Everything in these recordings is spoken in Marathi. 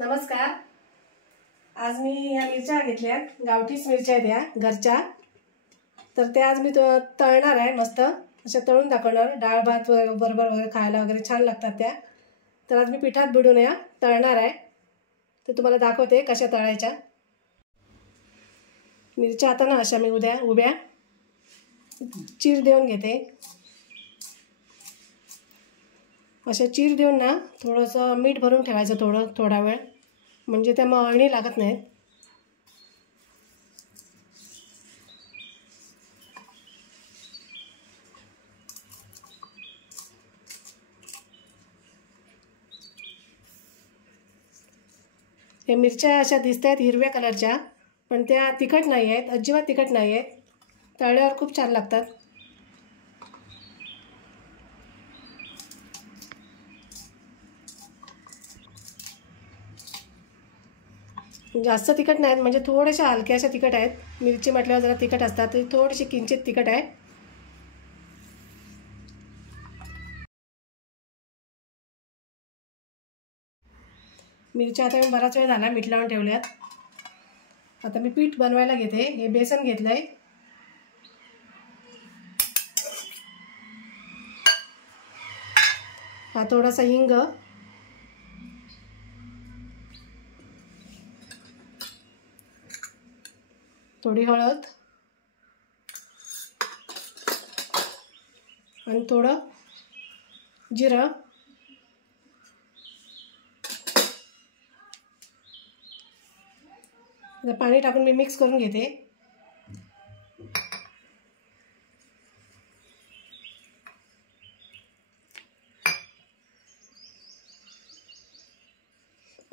नमस्कार। आज मी या मिरच्या घेतल्यात, गावठीच मिरच्या आहेत या घरच्या। तर त्या आज मी तळणार आहे, मस्त अशा तळून दाखवणार। डाळ भात बरोबर वगैरे खायला वगैरे छान लागतात त्या। तर आज मी पिठात बुडवून या तळणार आहे, ते तुम्हाला दाखवते कशा तळायच्या। मिरच्या आता ना अशा मी उभ्या चीर देऊन घेते। अशा चीर देऊन ना थोडंसं मीठ भरून ठेवायचं थोडा वेळ, म्हणजे त्या मळणी लागत नाहीत। हे मिरच्या अशा दिसतात हिरव्या कलरच्या, पण त्या तिखट नाही आहेत, अजिबात तिखट नाही आहेत। तळल्यावर खूप छान लागतात। जास्त तिखट नाहीत, म्हणजे थोड्याशा हलक्याशा तिखट आहेत। मिरची म्हटल्यावर जरा तिखट असतात, तरी थोडीशी किंचित तिखट आहे। मिरच्या आता मी बराच वेळ झाला मीठ लावून ठेवल्यात। आता मी पीठ बनवायला घेते। हे बेसन घेतलंय, हा थोडासा हिंग, थोडी हळद आणि थोडं जिरं। आता पाणी टाकून मी मिक्स करून घेते।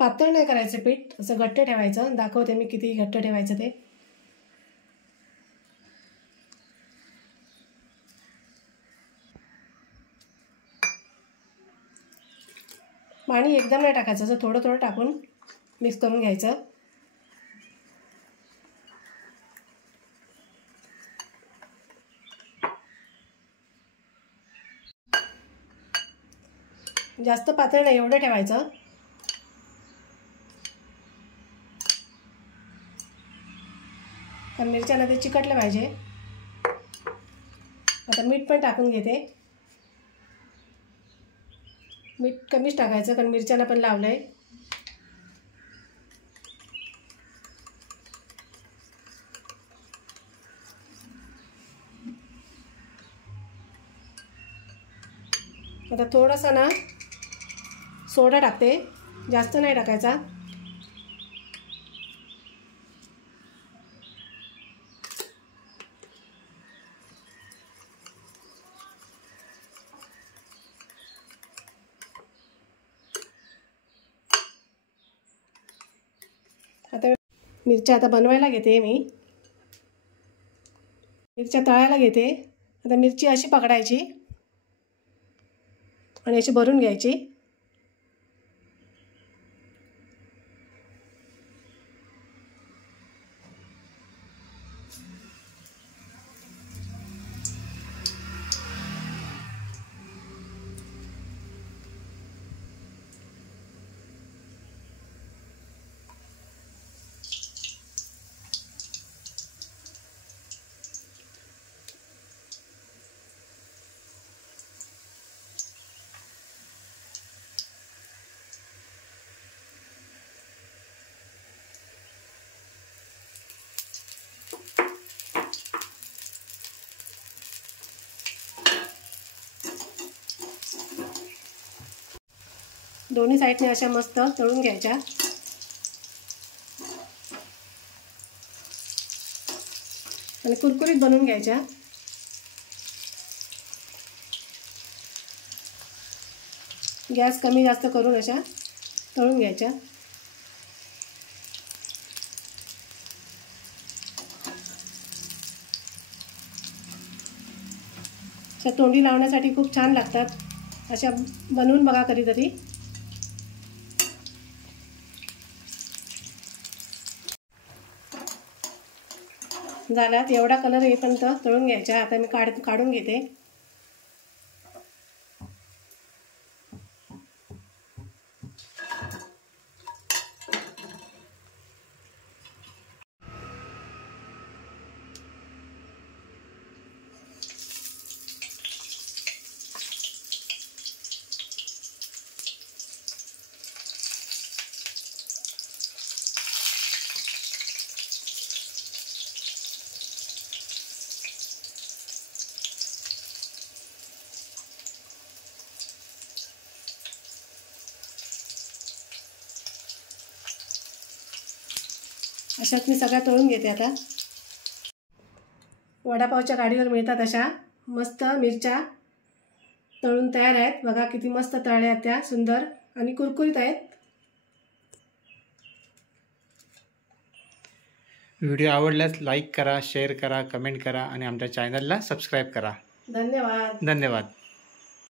पातळ नाही करायचं पीठ, असं घट्ट ठेवायचं। दाखवते मी किती घट्ट ठेवायचं ते। पाणी एकदम नाही टाकायचं, असं थोडं थोडं टाकून मिक्स करून घ्यायचं। जास्त पातळ नाही, एवढं ठेवायचं। कारण मिरच्यांना ते चिकटलं पाहिजे। आता मीठ पण टाकून घेते। मीठ कमीच टाकायचं, कारण मिरच्यांना पण लावलंय। आता थोडासा ना सोडा टाकते, जास्त नाही टाकायचा। आता मिरच्या आता बनवायला घेते मी। मिरच्या तळायला घेते। आता मिरची अशी पकडायची आणि अशी भरून घ्यायची। दोन्ही साईडने अशा मस्त तळून घ्यायच्या आणि कुरकुरीत बनवून घ्यायच्या। गॅस कमी जास्त करून अशा तळून घ्यायच्या। अशा तोंडी लावण्यासाठी खूप छान लागतात। अशा बनवून बघा कधीतरी। झाल्यात, एवढा कलर येईपर्यंत तळून घ्यायच्या। आता मी काढून घेते। अशाच मी सगळ्या तळून घेते आता. वडापावच्या गाडीवर मिळतात अशा मस्त मिरच्या तळून तयार आहेत. बघा किती मस्त तळल्या आहेत त्या, सुंदर आणि कुरकुरीत आहेत. व्हिडिओ आवडल्यास लाईक करा, शेअर करा, कमेंट करा आणि आमच्या चॅनलला सबस्क्राईब करा. धन्यवाद. धन्यवाद.